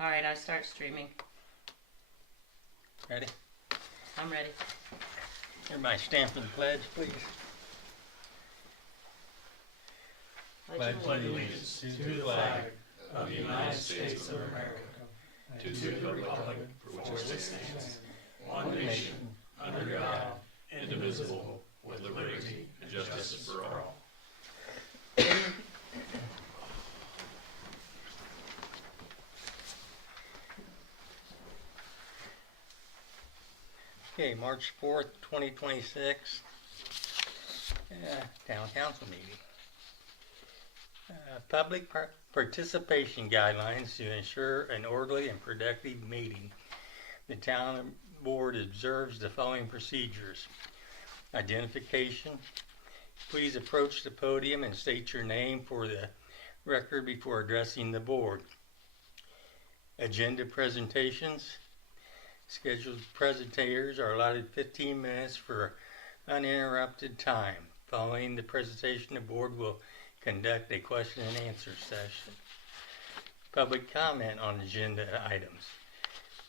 Alright, I start streaming. Ready? I'm ready. Everybody stand for the pledge, please. Pledge of allegiance to the flag of the United States of America, to the republic for which it stands, one nation, under God, indivisible, with liberty and justice for all. Okay, March 4th, 2026, Town Council meeting. Public participation guidelines to ensure an orderly and productive meeting. The town board observes the following procedures. Identification. Please approach the podium and state your name for the record before addressing the board. Agenda presentations. Scheduled presentators are allotted 15 minutes for uninterrupted time. Following the presentation, the board will conduct a question and answer session. Public comment on agenda items.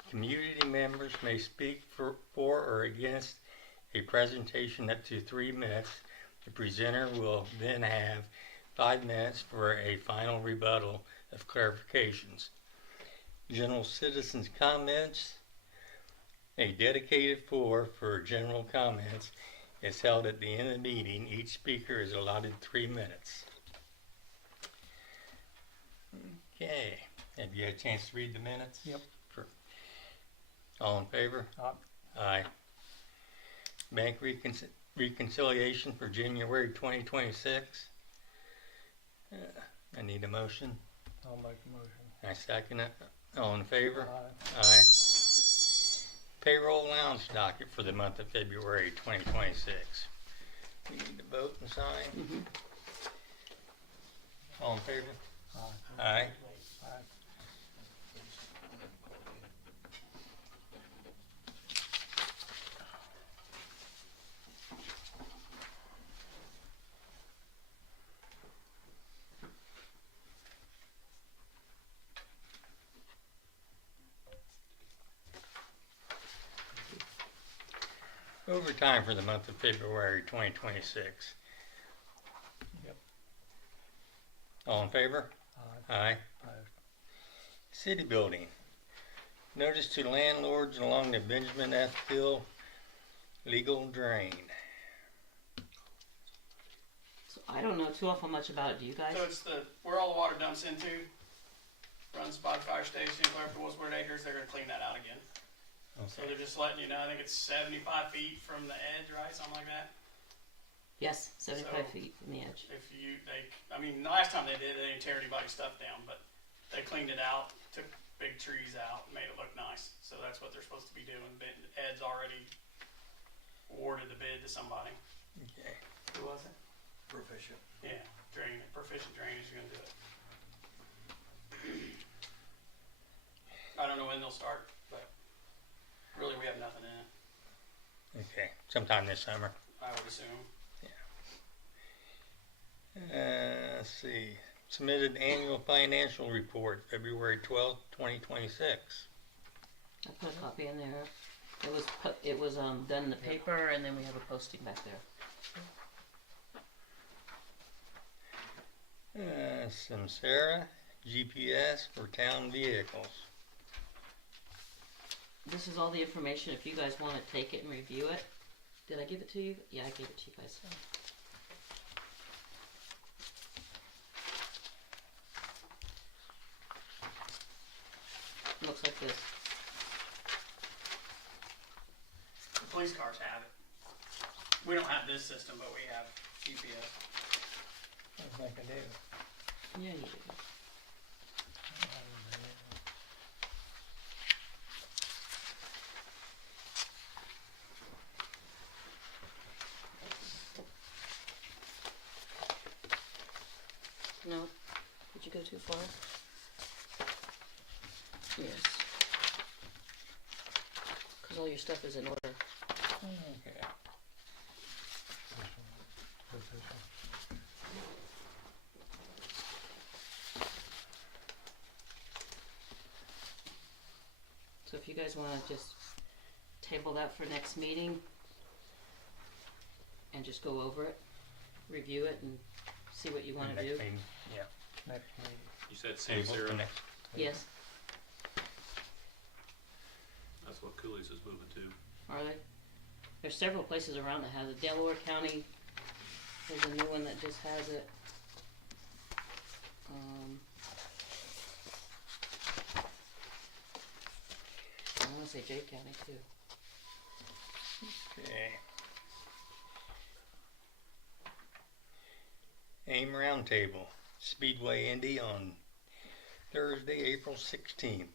Community members may speak for or against a presentation up to 3 minutes. The presenter will then have 5 minutes for a final rebuttal of clarifications. General citizens' comments. A dedicated floor for general comments is held at the end of the meeting. Each speaker is allotted 3 minutes. Okay, have you had a chance to read the minutes? Yep. All in favor? Aye. Bank reconciliation for January 2026. I need a motion. I'll make a motion. I second it. All in favor? Aye. Aye. Payroll allowance docket for the month of February 2026. We need to vote and sign. Mm-hmm. All in favor? Aye. Aye. Aye. Overtime for the month of February 2026. Yep. All in favor? Aye. Aye. Aye. City building. Notice to landlords along the Benjamin F. Hill legal drain. So I don't know too awful much about it. Do you guys? So it's where all the water dumps into, runs by the fire station, clear up to Woolsburg Acres. They're gonna clean that out again. So they're just letting you know. I think it's 75 feet from the edge, right? Something like that. Yes, 75 So- feet from the edge. If I mean, the last time they did, they didn't tear anybody's stuff down, but they cleaned it out, took big trees out, made it look nice. So that's what they're supposed to be doing. Ed's already awarded the bid to somebody. Okay. Who was it? Proficient. Yeah, Proficient Drainage is gonna do it. I don't know when they'll start, but really we have nothing in it, Okay. Sometime this summer. I would assume. Let's see. Submitted annual financial report, February 12th, 2026. I put a copy in there. It was done in the paper, and then we have a posting back there. Samsara GPS for town vehicles. This is all the information. If you guys want to take it and review it, did I give it to you? Yeah, I gave it to you guys. Looks like this. The police cars have it. We don't have this system, but we have GPS. I think I do. Yeah, you do. No. Did you go too far? Yes. Because all your stuff is in order. Okay. Proficient. So if you guys wanna just table that for next meeting and just go over it, review it and see what you wanna Next do. meeting, yeah. Next meeting. You said Sam Table for Sarah, next. Yes, that's what Cooley's is moving to. are they? There's several places around that has it. Delaware County, there's a new one that just has it. I wanna say Jay County too. Okay. AIM Roundtable, Speedway Indy on Thursday, April 16th.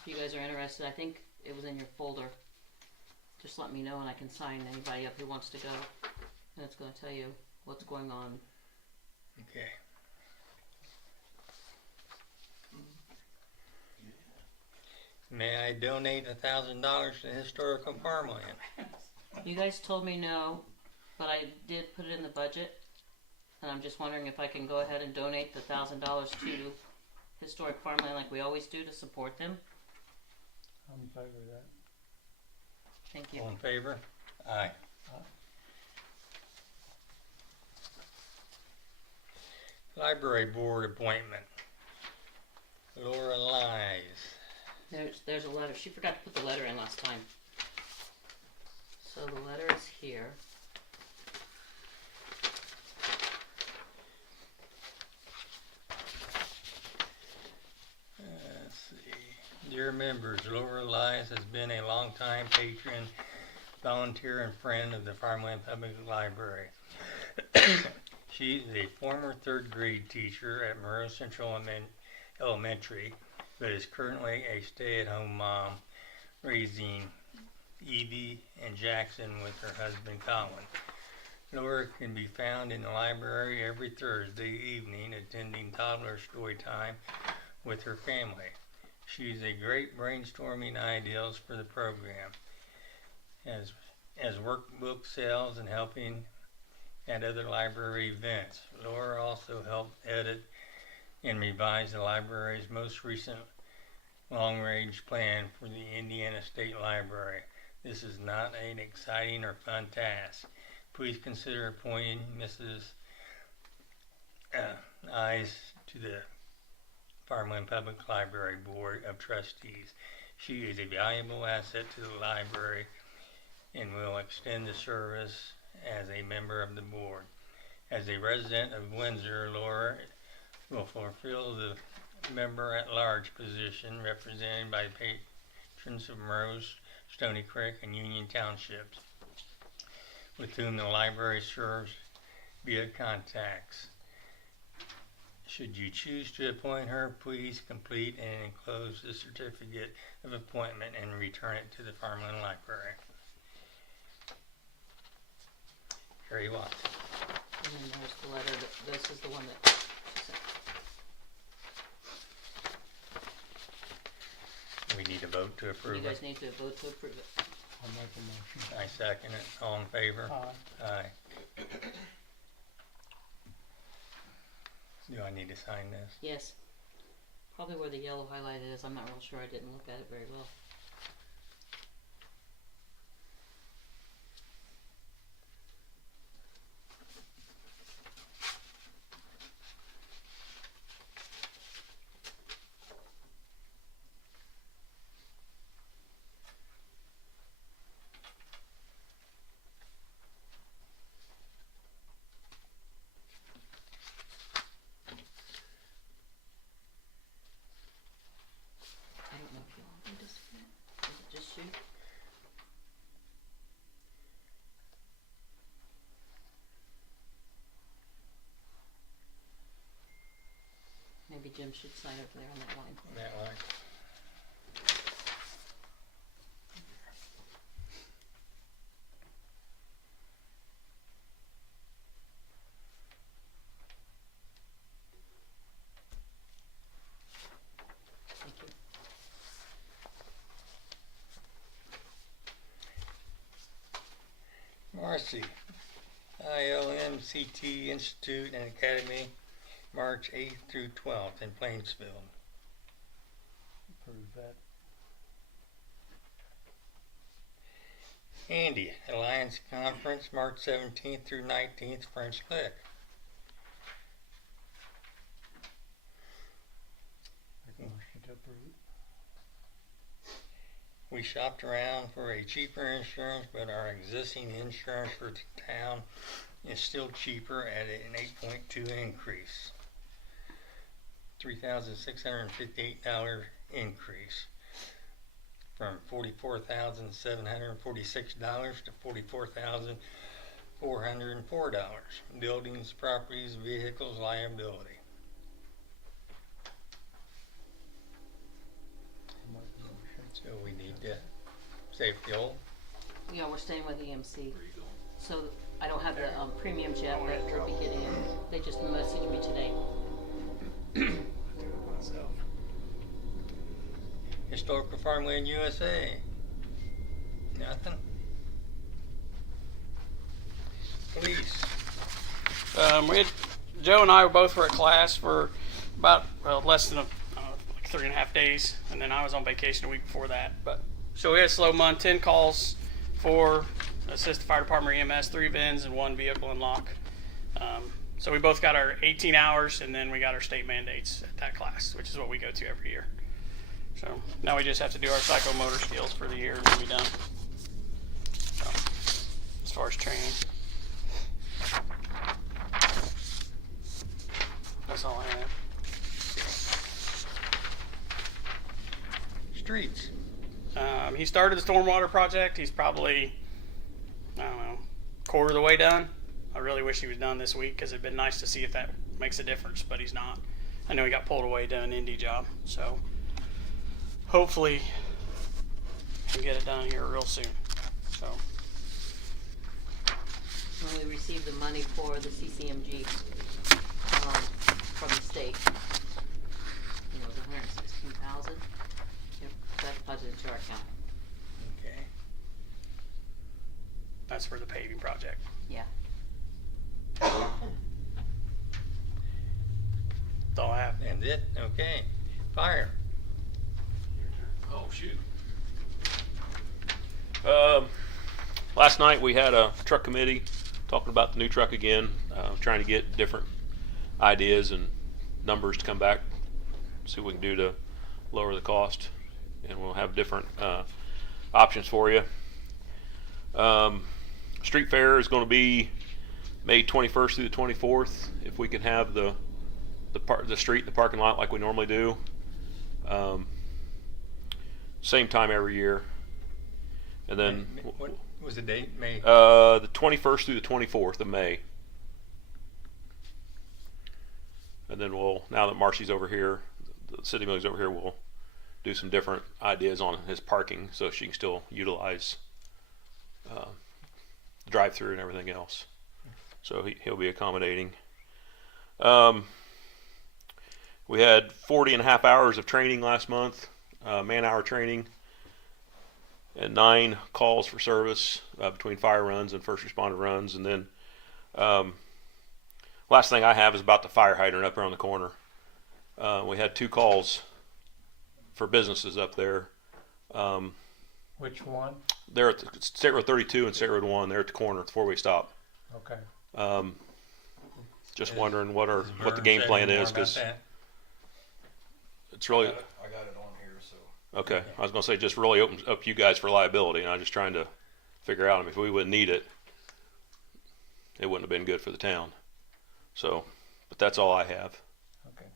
If you guys are interested, I think it was in your folder. Just let me know and I can sign anybody up who wants to go. And it's gonna tell you what's going on. Okay. May I donate $1,000 to historical farmland? You guys told me no, but I did put it in the budget. And I'm just wondering if I can go ahead and donate the $1,000 to historic farmland like we always do to support them. I'm in favor of that. Thank you. All in favor? Aye. Library Board appointment. Laura Lies. There's a letter. She forgot to put the letter in last time. So the letter is here. Let's see. Dear members, Laura Lies has been a longtime patron, volunteer, and friend of the Farmland Public Library. She is a former third grade teacher at Monroe Central Elementary, but is currently a stay-at-home mom, raising Evie and Jackson with her husband Colin. Laura can be found in the library every Thursday evening attending toddler story time with her family. She's a great brainstorming ideas for the program, as workbook sales and helping at other library events. Laura also helped edit and revise the library's most recent long-range plan for the Indiana State Library. This is not an exciting or fun task. Please consider appointing Mrs. Eyes to the Farmland Public Library Board of Trustees. She is a valuable asset to the library and will extend the service as a member of the board. As a resident of Windsor, Laura will fulfill the member-at-large position represented by patrons of Monroe, Stony Creek, and Union Townships, with whom the library serves via contacts. Should you choose to appoint her, please complete and enclose the certificate of appointment and return it to the Farmland Library. Carrie Watts. And then there's the letter. This is the one that she sent. We need a vote to You approve it. guys need to vote to approve it. I'll make a motion. I second it. All in favor? Aye. Aye. Do I need to sign this? Yes. Probably where the yellow highlighted is. I'm not real sure. I didn't look at it very well. I don't know if you all need to see it. Is it just you? Maybe Jim should sign over there on that line. That line. Thank you. Marcy, ILMCT Institute and Academy, March 8th through 12th in Plainsville. approve that. Andy, Alliance Conference, March 17th through 19th, French Lick. Make a motion to approve. We shopped around for a cheaper insurance, but our existing insurance for the town is still cheaper at an 8.2 increase. $3,658 increase from $44,746 to $44,404. Buildings, properties, vehicles, liability. I'll make the motion. So we need to save fuel. Yeah, we're staying with EMC. So I don't have the premiums yet, but we'll be getting it. They just messaged me today. Myself. Historical Farmland USA. Nothing. Police. Joe and I were both at class for about less than like 3.5 days, and then I was on vacation a week before that. But so we had a slow month. 10 calls for assist the fire department EMS, 3 VINs, and 1 vehicle unlock. So we both got our 18 hours, and then we got our state mandates at that class, which is what we go to every year. So now we just have to do our psychomotor skills for the year, and we'll be done. So, as far as training, that's all I have. Streets. He started the stormwater project. He's probably, I don't know, quarter of the way done. I really wish he was done this week because it'd been nice to see if that makes a difference, but he's not. I know he got pulled away doing an Indy job, so hopefully he can get it done here real soon. So When we received the money for the CCMG from the state, it was $116,000. Yep, that's budgeted to our account. Okay. that's for the paving project. Yeah. That's all I have. And it, okay. Fire. Oh, shoot. Last night we had a truck committee talking about the new truck again, trying to get different ideas and numbers to come back, see what we can do to lower the cost, and we'll have different options for you. Street fair is going to be May 21st through the 24th. If we can have the street, the parking lot like we normally do. Same time every year. And then What was the date? May? the 21st through the 24th of May. And then we'll, now that Marcy's over here, the city million's over here, we'll do some different ideas on his parking so she can still utilize the drive-through and everything else. So he'll be accommodating. We had 40 and a half hours of training last month, man-hour training, and 9 calls for service between fire runs and first responder runs. And then last thing I have is about the fire hydrant up there on the corner. We had 2 calls for businesses up there. Which one? They're at the State Road 32 and State Road 1. They're at the corner, the 4-way stop. Okay. Just wondering what Does the Vern game say plan any more is, about because that? it's really I got it on here, so. okay. I was gonna say just really opens up you guys for liability, and I'm just trying to figure out if we wouldn't need it, it wouldn't have been good for the town. So, but that's all I have. Okay.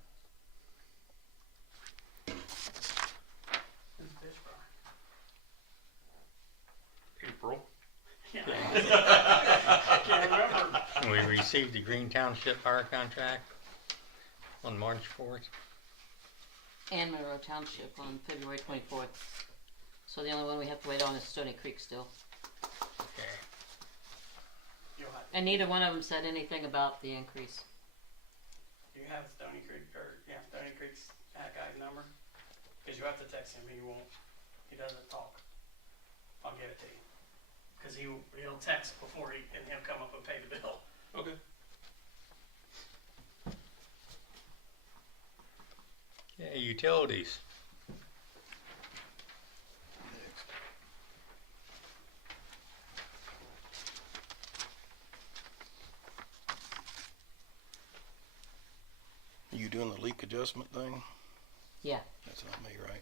April. Yeah. I can't remember. We received the Green Township fire contract on March 4th. And Monroe Township on February 24th. So the only one we have to wait on is Stony Creek still. Okay. You'll have, And neither one of them said anything about the increase. you have Stony Creek, or Stony Creek's guy's number? Because you have to text him, he won't, he doesn't talk. I'll get it to you. Because he'll text before and he'll come up and pay the bill. Okay. Yeah, utilities. peak adjustment thing? Yeah, That's not me, right?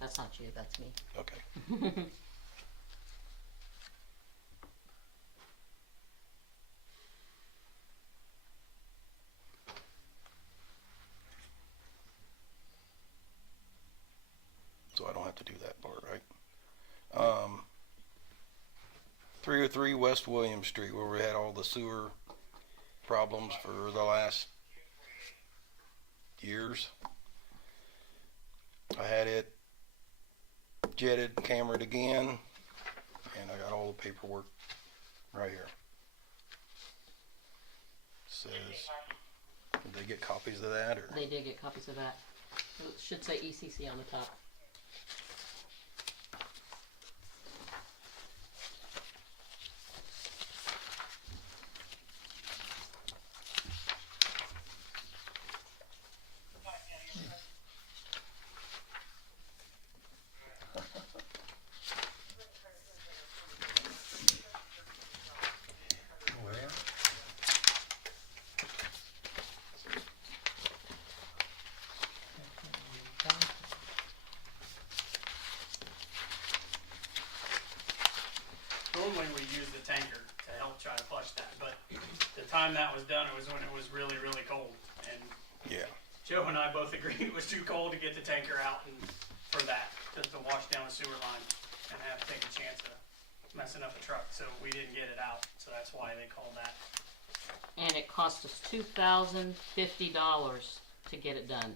that's not you, that's me. Okay. So I don't have to do that part, right? 303 West William Street, where we had all the sewer problems for the last years. I had it jetted, cambered again, and I got all the paperwork right here. Says, did they get copies of that, or? They did get copies of that. It should say ECC on the top. Well, Normally we use the tanker to help try to flush that, but the time that was done, it was when it was really, really cold. And Yeah. Joe and I both agreed it was too cold to get the tanker out and for that, just to wash down a sewer line and have to take a chance of messing up a truck. So we didn't get it out, so that's why they called that. And it cost us $2,050 to get it done.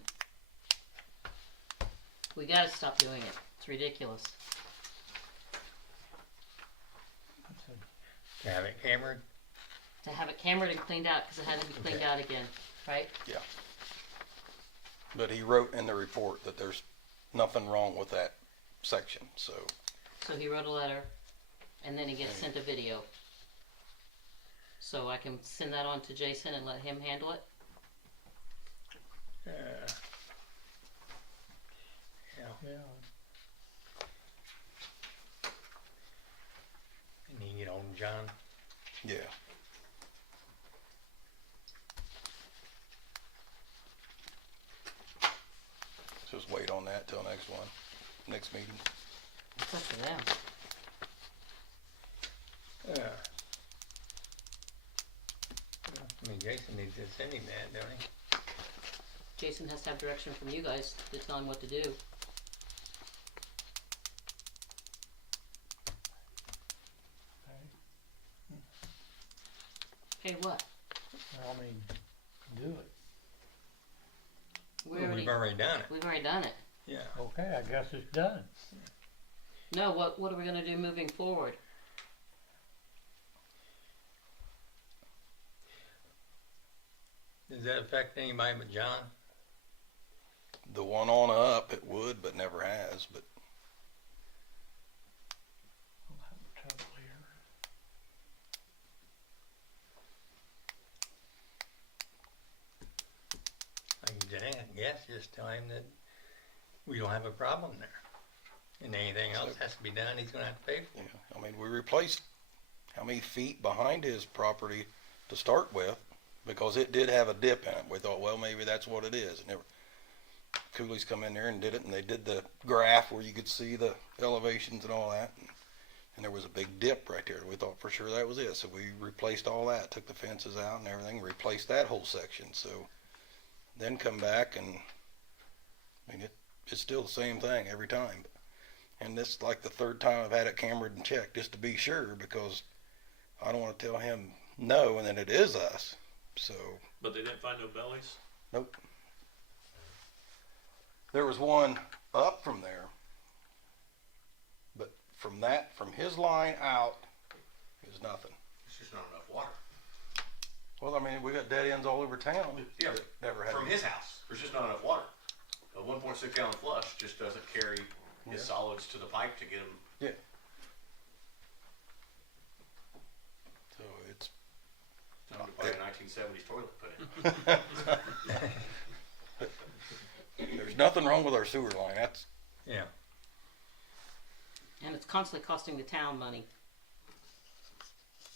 We gotta stop doing it. It's ridiculous. to have it hammered. To have it cambered and cleaned out, because it had to be cleaned Okay. out again, right? But he wrote in the report that there's nothing wrong with that section, so. So he wrote a letter, and then he gets sent a video. So I can send that on to Jason and let him handle it? Yeah. Yeah. And you can get on John. Yeah. Just wait on that till next meeting. It's up to them. Yeah. I mean, Jason needs to send him that, don't he? Jason has to have direction from you guys to tell him what to do. Hey, what? Well, I mean, do it. We've already done it. We've already done it. Yeah. Okay, I guess it's done. No, what are we gonna do moving forward? Does that affect anybody but John? The one on up, it would, but never has, but I'm having trouble here. I guess just tell him that we don't have a problem there. And anything else has to be done, he's gonna have to pay for it. yeah, I mean, we replaced how many feet behind his property to start with, because it did have a dip in it. We thought, well, maybe that's what it is. And Cooley's come in there and did it, and they did the graph where you could see the elevations and all that. And there was a big dip right there. We thought for sure that was it. So we replaced all that, took the fences out and everything, replaced that whole section. So then come back and, I mean, it's still the same thing every time. And this is like the third time I've had it cambered and checked just to be sure, because I don't want to tell him no and then it is us. So, But they didn't find no bellies? nope. There was one up from there, but from his line out is nothing. It's just not enough water. Well, I mean, we got dead ends all over town. Yeah, that never had. from his house, there's just not enough water. A 1.6 gallon flush just doesn't carry his Yeah. solids to the pipe to get them. Yeah. So it's Time to buy a 1970s toilet put in. there's nothing wrong with our sewer line. That's Yeah. And it's constantly costing the town money.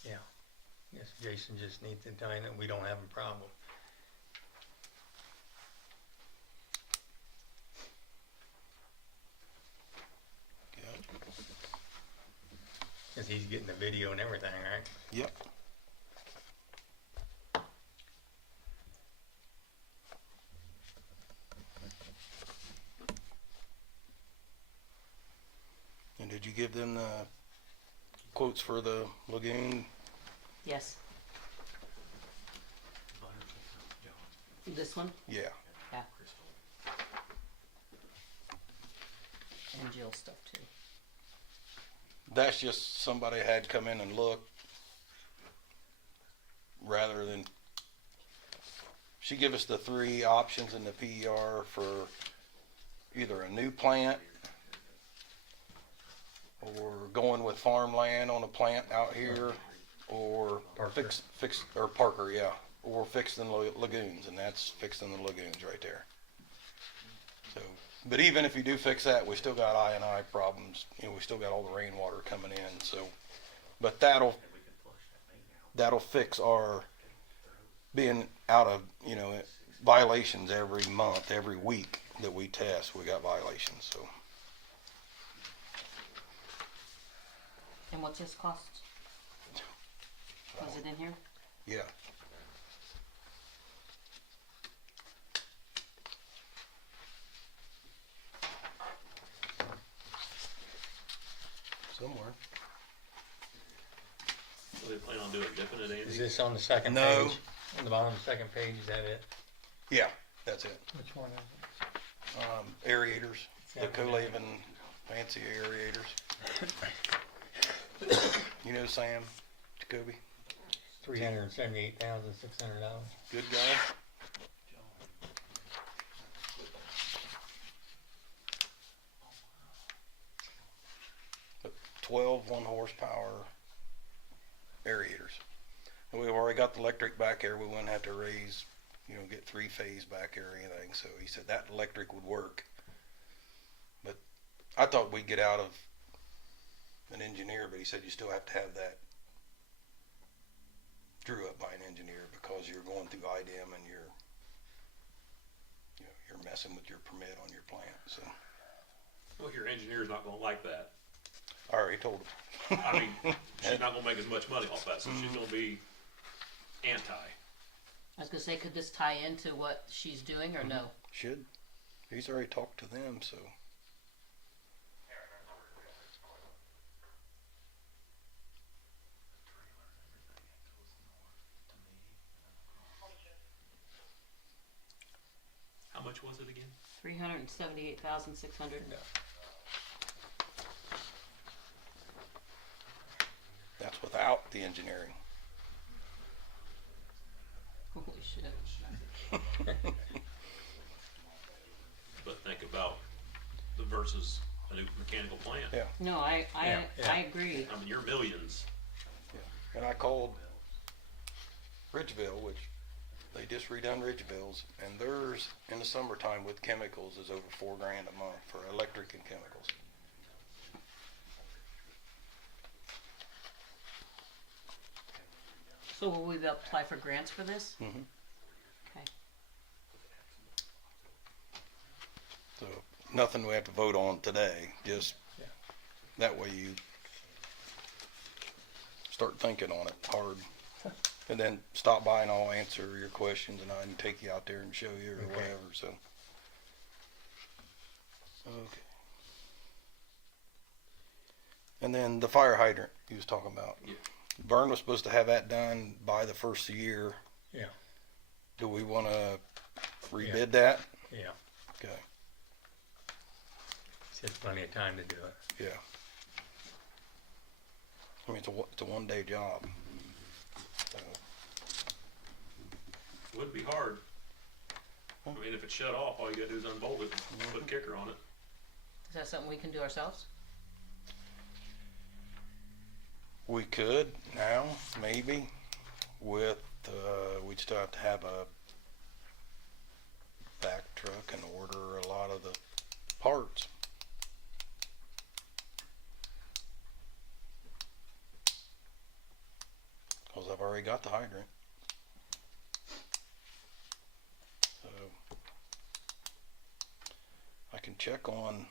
Yeah. Yes, Jason just needs to tell him that we don't have a problem. Cause he's getting the video and everything, right? Yep. And did you give them the quotes for the lagoon? Yes. This one? Yeah. Yeah. And Jill's stuff too. That's just somebody had come in and look rather than, she gave us the three options in the PER for either a new plant or going with farmland on a plant out here or Parker. fix or Parker, yeah, or fixing lagoons, and that's fixing the lagoons right there. So, but even if you do fix that, we still got I&I problems. You know, we still got all the rainwater coming in. So, but that'll fix our being out of, you know, violations every month, every week that we test. We got violations. So, And what's his cost? Was it in here? yeah. Somewhere. So they plan on doing dipping it, Is Andy? this on the second No. page? On the bottom of the second page, is that it? Yeah, that's it. Which one is it? Aerators, the Yeah. Colavin fancy aerators. You know Sam Jacoby, $378,600. good guy. But 12 1-horsepower aerators. And we've already got the electric back there. We wouldn't have to raise, you know, get 3-phase back there or anything. So he said that electric would work. But I thought we'd get out of an engineer, but he said you still have to have that drew up by an engineer because you're going through IDEM and you're messing with your permit on your plant. So Well, your engineer's not gonna like that. I already told him. I mean, she's not gonna make as much money off that, so she's gonna be anti. I was gonna say, could this tie into what she's doing or no? Should. He's already talked to them, so. How much was it again? 378,600. That's without the engineering. Holy shit. But think about the versus a new mechanical plant. Yeah. No, I agree. I mean, you're millions. And I called Ridgeville, which they just redone Ridgeville's, and theirs in the summertime with chemicals is over $4,000 a month for electric and chemicals. So will we apply for grants for this? Mm-hmm. Okay. So nothing we have to vote on today. Just that way you start thinking on it hard, and then stop by and I'll answer your questions, and I can take you out there and show you or Okay. whatever. So okay. And then the fire hydrant you was talking about. Yeah. Vern was supposed to have that done by the first year. Yeah. Do we want to rebid that? Yeah. Okay. It's plenty of time to do it. Yeah. I mean, it's a one-day job. So, Would be hard. I mean, if it's shut off, all you gotta do is unbolt it and put a kicker on it. Is that something we can do ourselves? we could now, maybe, with, we'd still have to have a back truck and order a lot of the parts. Cause I've already got the hydrant. So, I can check on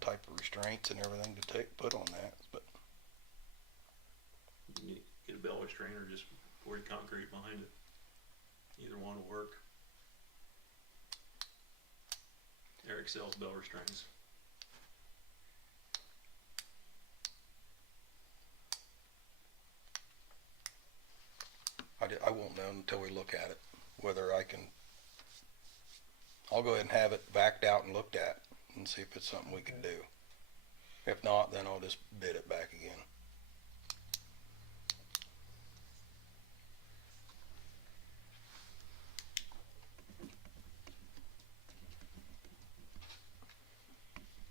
type of restraints and everything to put on that, but You get a bell restraint or just poured concrete behind it. Either one will work. Eric sells bell restraints. I won't know until we look at it, whether I can, I'll go ahead and have it backed out and looked at and see if it's something we can do. If not, then I'll just bid it back again.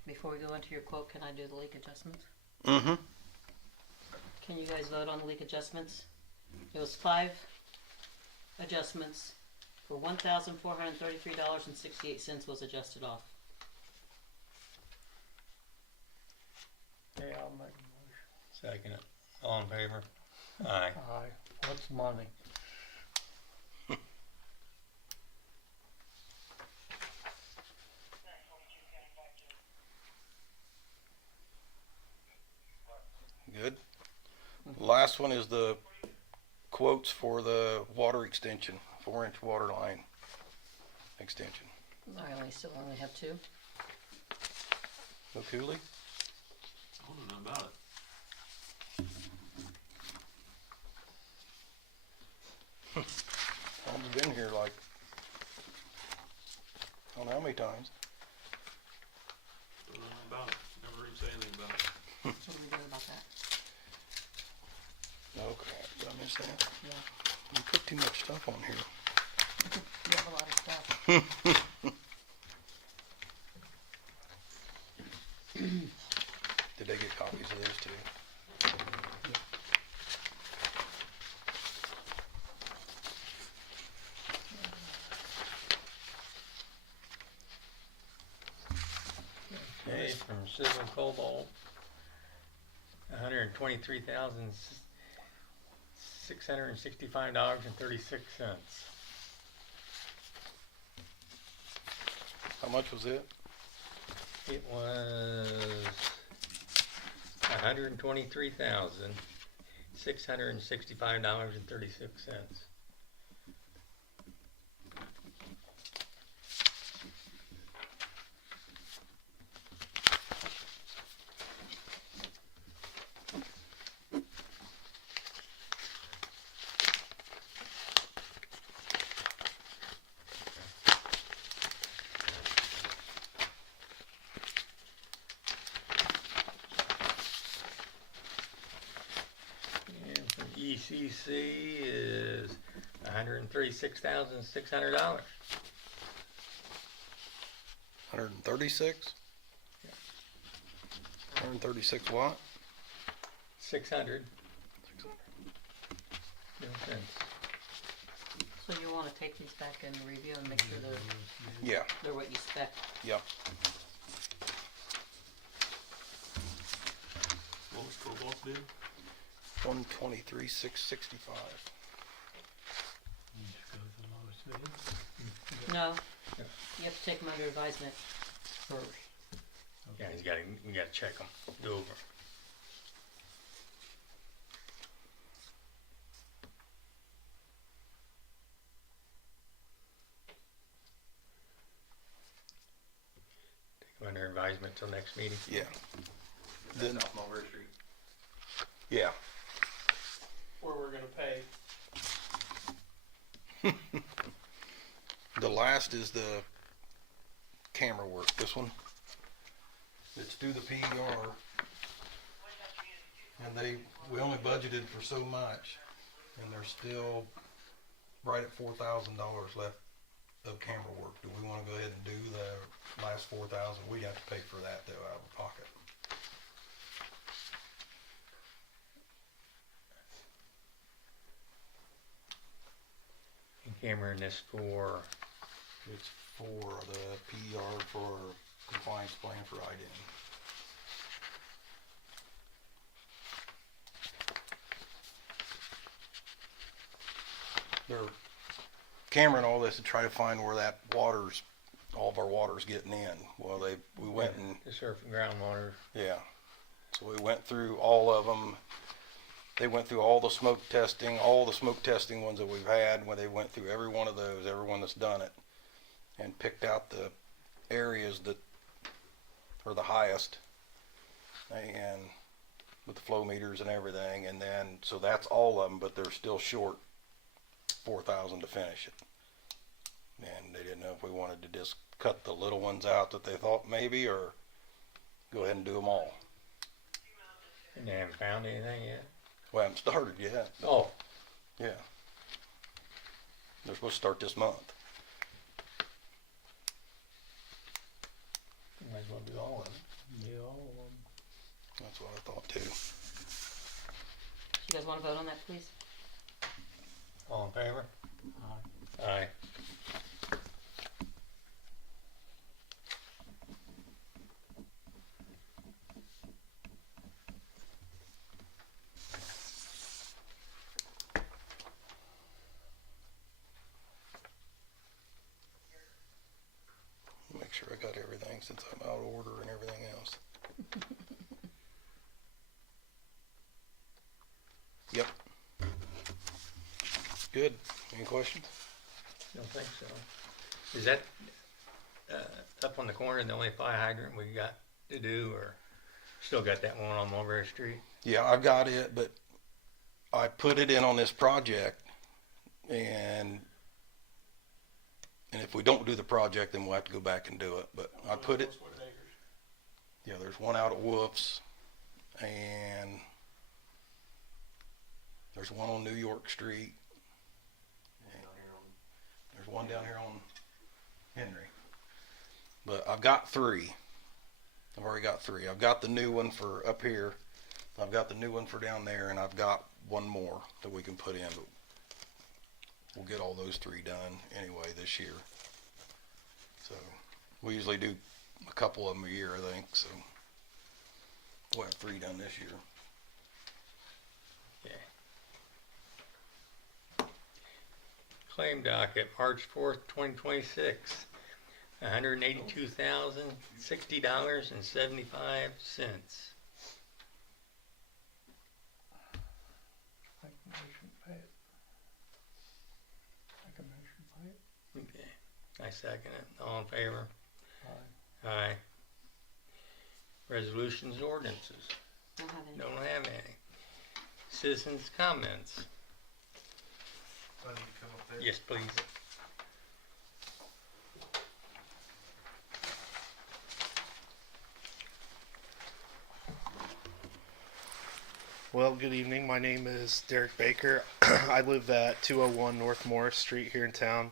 Before we go into your quote, can I do the leak adjustments? Mm-hmm. Can you guys vote on the leak adjustments? It was 5 adjustments for $1,433.68 was adjusted off. Yeah, I'll make a motion. Second it. All in favor? Aye. Aye. What's money? Good. Last one is the quotes for the water extension, 4-inch water line extension. I still only have 2. No Cooley? I don't know nothing about it. Tom's been here like, I don't know how many times. Don't know nothing about it. Never heard him say anything about it. What do we do about that? Oh crap, did I miss that? Yeah. You put too much stuff on here. You have a lot of stuff. Did they get copies of those too? Okay, from Civil Cobalt, $123,665.36. How much was it? It was $123,665.36. And from ECC is $136,600. 136? 136 what? 600. No sense. So you want to take these back and review and make sure Yeah, they're what you spec. yep. What was Cobalt's bid? 123,665. No. Yeah. You have to take them under advisement first. Yeah, we gotta check them, go over. Take them under advisement till next meeting. Yeah. That's Then, South Mulberry Street. yeah. Where we're gonna pay. The last is the camera work, this one. It's through the PER. And we only budgeted for so much, and there's still right at $4,000 left of camera work. Do we wanna go ahead and do the last 4,000? We'd have to pay for that though, out of pocket. And camera in this for, It's for the PER for compliance plan for IDEN. They're cameraing all this to try to find where that water's all of our water's getting in. Well, we went and, The surface groundwater. yeah. So we went through all of them. They went through all the smoke testing ones that we've had, where they went through every one of those, everyone that's done it, and picked out the areas that are the highest, and with the flow meters and everything. And then, so that's all of them, but they're still short 4,000 to finish it. And they didn't know if we wanted to just cut the little ones out that they thought maybe, or go ahead and do them all. And they haven't found anything yet? We haven't started yet. Oh, Yeah. They're supposed to start this month. might as well do all of them. Yeah, all of them. That's what I thought too. You guys want to vote on that, please? All in favor? Aye. Aye. Make sure I got everything since I'm out of order and everything else. Yep. Good. Any questions? Don't think so. Is that, up on the corner, the only fire hydrant we got to do, or still got that one on Mulberry Street? Yeah, I got it, but I put it in on this project, and if we don't do the project, then we'll have to go back and do it. But I put it, yeah, there's one out at Wolf's, and there's one on New York Street. There's one down here on Henry. But I've got three. I've already got three. I've got the new one for up here. I've got the new one for down there, and I've got one more that we can put in. But we'll get all those three done anyway this year. So we usually do a couple of them a year, I think. So we'll have three done this year. Claim docket, March 4th, 2026. $182,060.75. Make a motion, pay it. Make a motion, pay it. Okay, I second it. All in favor? Aye. Aye. Resolutions, ordinances. Don't have any. Don't have any. Citizens' comments. I need to come up there. Yes, please. Well, good evening. My name is Derek Baker. I live at 201 North Morris Street here in town,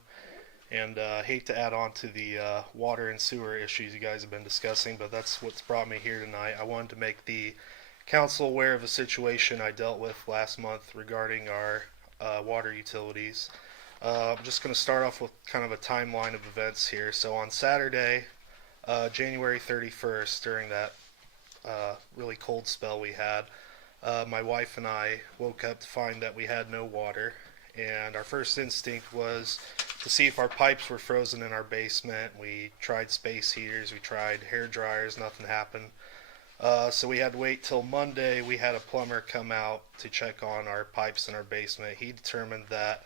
and hate to add on to the water and sewer issues you guys have been discussing, but that's what's brought me here tonight. I wanted to make the council aware of a situation I dealt with last month regarding our water utilities. I'm just going to start off with kind of a timeline of events here. So on Saturday, January 31st, during that really cold spell we had, my wife and I woke up to find that we had no water, and our first instinct was to see if our pipes were frozen in our basement. We tried space heaters, we tried hair dryers, nothing happened. So we had to wait till Monday. We had a plumber come out to check on our pipes in our basement. He determined that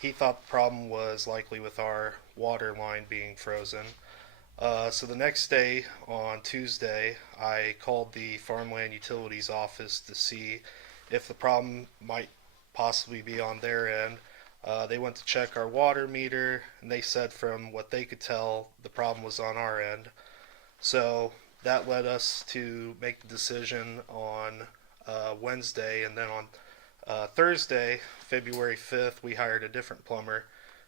he thought the problem was likely with our water line being frozen. So the next day, on Tuesday, I called the Farmland Utilities office to see if the problem might possibly be on their end. They went to check our water meter, and they said from what they could tell, the problem was on our end. So that led us to make the decision on Wednesday, and then on Thursday, February 5th, we hired a different plumber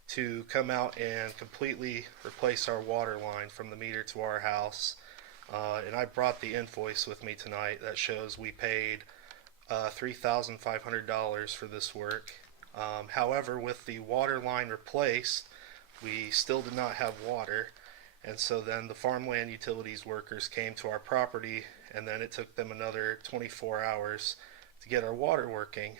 to come out and completely replace our water line from the meter to our house. And I brought the invoice with me tonight that shows we paid $3,500 for this work. However, with the water line replaced, we still did not have water. And so then the Farmland Utilities workers came to our property, and then it took them another 24 hours to get our water working.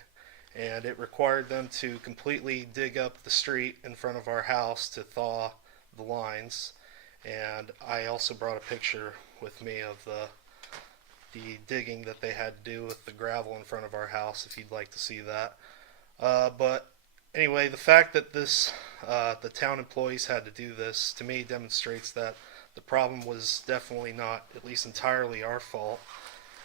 And it required them to completely dig up the street in front of our house to thaw the lines. And I also brought a picture with me of the digging that they had to do with the gravel in front of our house, if you'd like to see that. But anyway, the fact that the town employees had to do this, to me demonstrates that the problem was definitely not, at least entirely, our fault.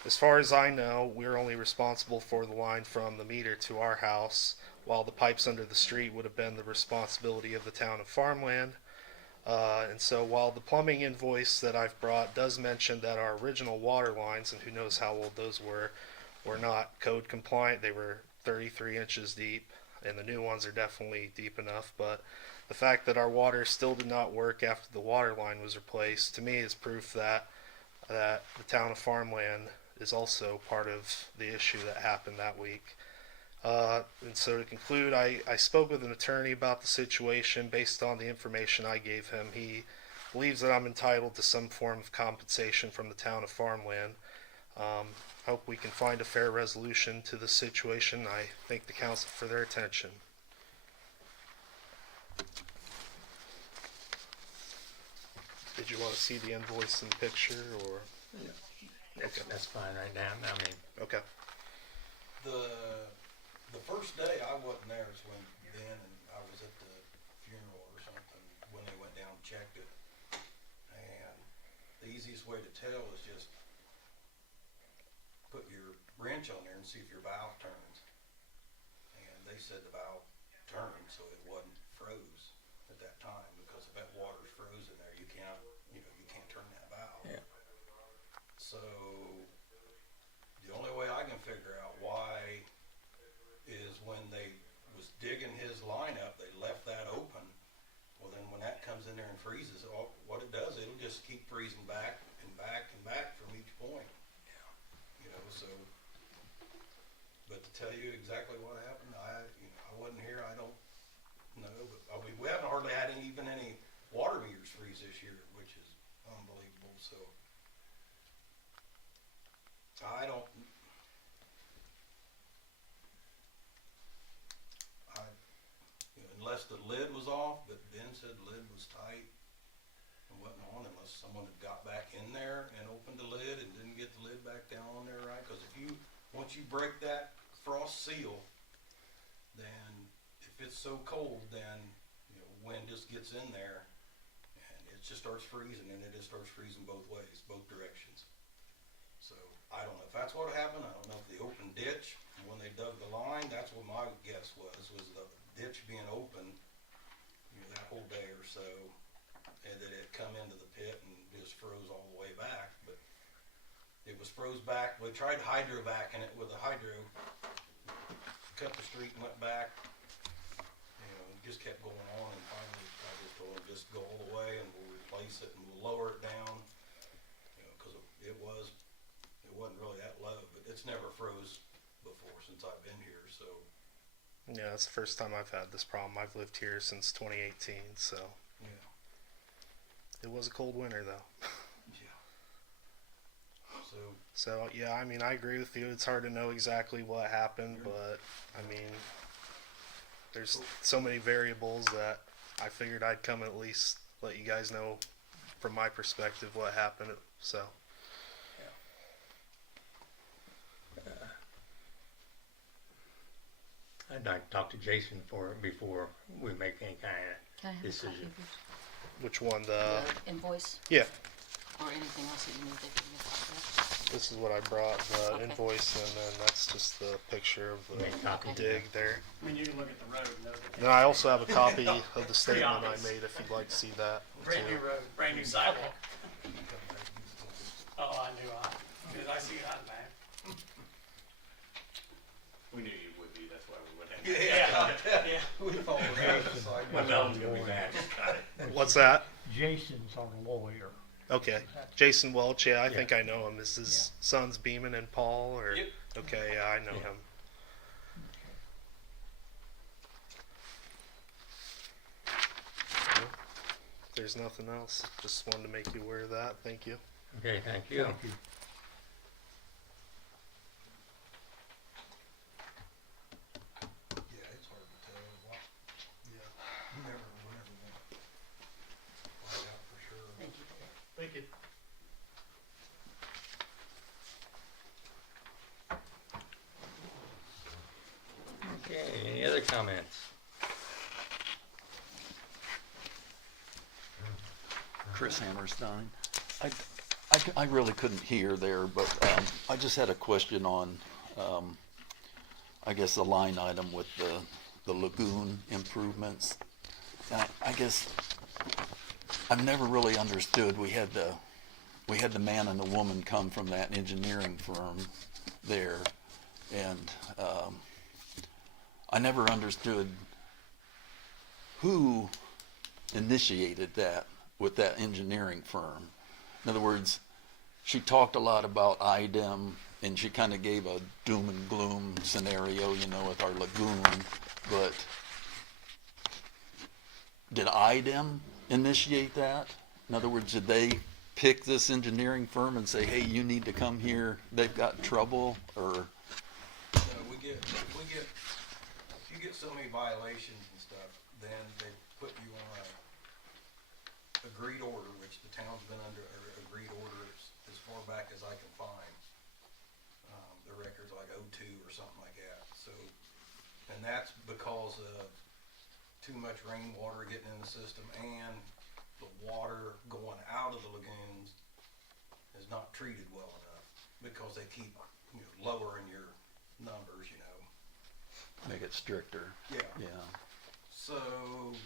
As far as I know, we're only responsible for the line from the meter to our house, while the pipes under the street would have been the responsibility of the town of Farmland. And so while the plumbing invoice that I've brought does mention that our original water lines, and who knows how old those were not code compliant. They were 33 inches deep, and the new ones are definitely deep enough. But the fact that our water still did not work after the water line was replaced, to me, is proof that the town of Farmland is also part of the issue that happened that week. And so to conclude, I spoke with an attorney about the situation based on the information I gave him. He believes that I'm entitled to some form of compensation from the town of Farmland. I hope we can find a fair resolution to the situation. I thank the council for their attention. Did you want to see the invoice and picture, or? That's fine right now. I mean, Okay. The first day I wasn't there is when Ben and I was at the funeral or something, when they went down and checked it. And the easiest way to tell is just put your wrench on there and see if your valve turns. And they said the valve turned, so it wasn't froze at that time, because if that water's frozen there, you can't turn that valve. Yeah. So the only way I can figure out why is when they was digging his line up, they left that open. Well, then when that comes in there and freezes, what it does, it'll just keep freezing back and back and back from each point. So, but to tell you exactly what happened, I wasn't here, I don't know, but we haven't hardly had even any water meters freeze this year, which is unbelievable. So unless the lid was off, but Ben said the lid was tight and wasn't on, unless someone had got back in there and opened the lid and didn't get the lid back down on there right. Because once you break that frost seal, then if it's so cold, then wind just gets in there and it just starts freezing, and it just starts freezing both ways, both directions. So I don't know if that's what happened. I don't know if the open ditch, when they dug the line, that's what my guess was the ditch being open, that whole day or so, and that it come into the pit and just froze all the way back. But it was froze back. We tried hydrovacing it with a hydro, cut the street and went back. It just kept going on, and finally I just told him just go all the way and we'll replace it and we'll lower it down. Because it wasn't really that low, but it's never froze before since I've been here. So Yeah, that's the first time I've had this problem. I've lived here since 2018, so yeah. it was a cold winter though. Yeah. So yeah, I mean, I agree with you. It's hard to know exactly what happened, but I mean, there's so many variables that I figured I'd come and at least let you guys know from my perspective what happened. So I'd like to talk to Jason before we make any kind Can I have a Decision. copy of this? which one? The invoice Yeah, or anything else that you need to give me a copy of? this is what I brought, the Okay. invoice, and then that's just the picture of the Make a copy. dig there. I mean, you can look at the road and know that. Then I also have a copy of the statement I obvious. made if you'd like to see that Brand new too. road, brand new sidewalk. Oh, I knew because I see that, man. We knew you would be, that's why we went ahead. Yeah. We followed that. It's like, My belly's gonna be bad. What's that? Jason's our lawyer. Okay, Jason Welch. Yeah, I think I know him. Is his sons Beeman and Paul? Or Yep. okay, yeah, I know him. Well, if there's nothing else. Just wanted to make you aware of that. Thank you. Okay, thank you. Thank you. yeah, it's hard to tell. You never want to find out for sure. Chris Hammerstein. I really couldn't hear there, but I just had a question on, I guess, the line item with the lagoon improvements. I guess I've never really understood. We had the man and the woman come from that engineering firm there, and I never understood who initiated that with that engineering firm. In other words, she talked a lot about IDEM, and she kind of gave a doom and gloom scenario, you know, with our lagoon, but did IDEM initiate that? In other words, did they pick this engineering firm and say, hey, you need to come here, they've got trouble, or? If you get so many violations and stuff, then they put you on a agreed order, which the town's been under agreed order as far back as I can find. The record's like 02 or something like that. So, and that's because of too much rainwater getting in the system and the water going out of the lagoons is not treated well enough because they keep, you know, lowering your numbers, you know. Make it stricter. Yeah. Yeah. So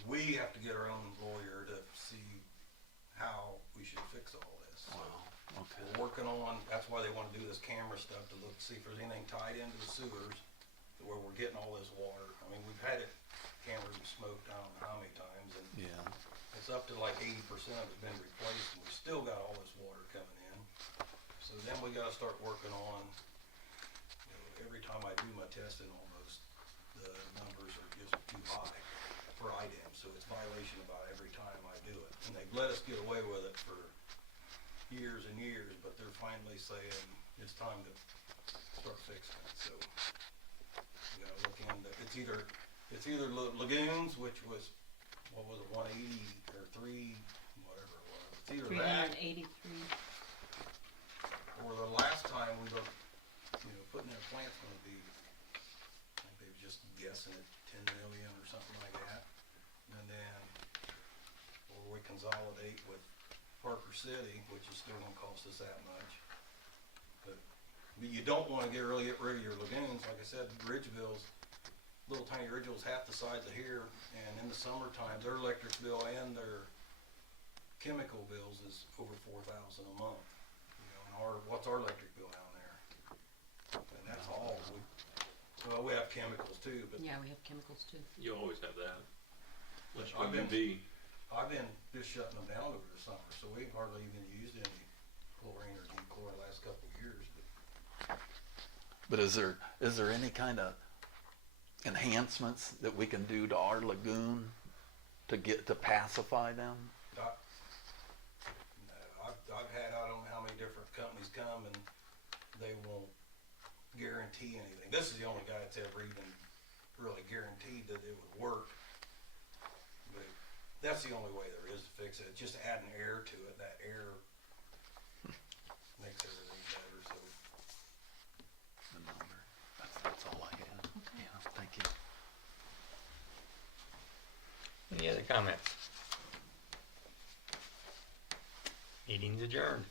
we have to get our own lawyer to see how we should fix all this. So Wow. Okay. we're working on, that's why they want to do this camera stuff to look, see if there's anything tied into the sewers where we're getting all this water. I mean, we've had it cambered and smoked, I don't know how many times, and Yeah. it's up to like 80% of it's been replaced, and we still got all this water coming in. So then we gotta start working on, you know, every time I do my testing almost, the numbers are just too high for IDEM, so it's violation about every time I do it. And they've let us get away with it for years and years, but they're finally saying it's time to start fixing it, so. You gotta look into, it's either lagoons, which was, what was it, 180 or 3, whatever it was. It's either that, 383. or the last time we looked, you know, putting in a plant's gonna be, I think they were just guessing at 10 million or something like that. And then, or we consolidate with Parker City, which is still gonna cost us that much. But you don't wanna get rid of your lagoons. Like I said, Ridgeville's, little tiny Ridgeville's half the size of here, and in the summertime, their electric bill and their chemical bills is over $4,000 a month. You know, and what's our electric bill down there? And that's all. Well, we have chemicals too, but Yeah, we have chemicals too. You always have that. Unless I've you're been- UV. I've been just shutting them down over the summer, so we've hardly even used any chlorine or dechlor the last couple of years. But is there any kind of enhancements that we can do to our lagoon to pacify them? I've had, I don't know how many different companies come and they won't guarantee anything. This is the only guy that's ever even really guaranteed that it would work. But that's the only way there is to fix it. Just adding air to it. That air makes everything better. So The number. That's all I had. Yeah, thank you. Any other comments? Meeting's adjourned.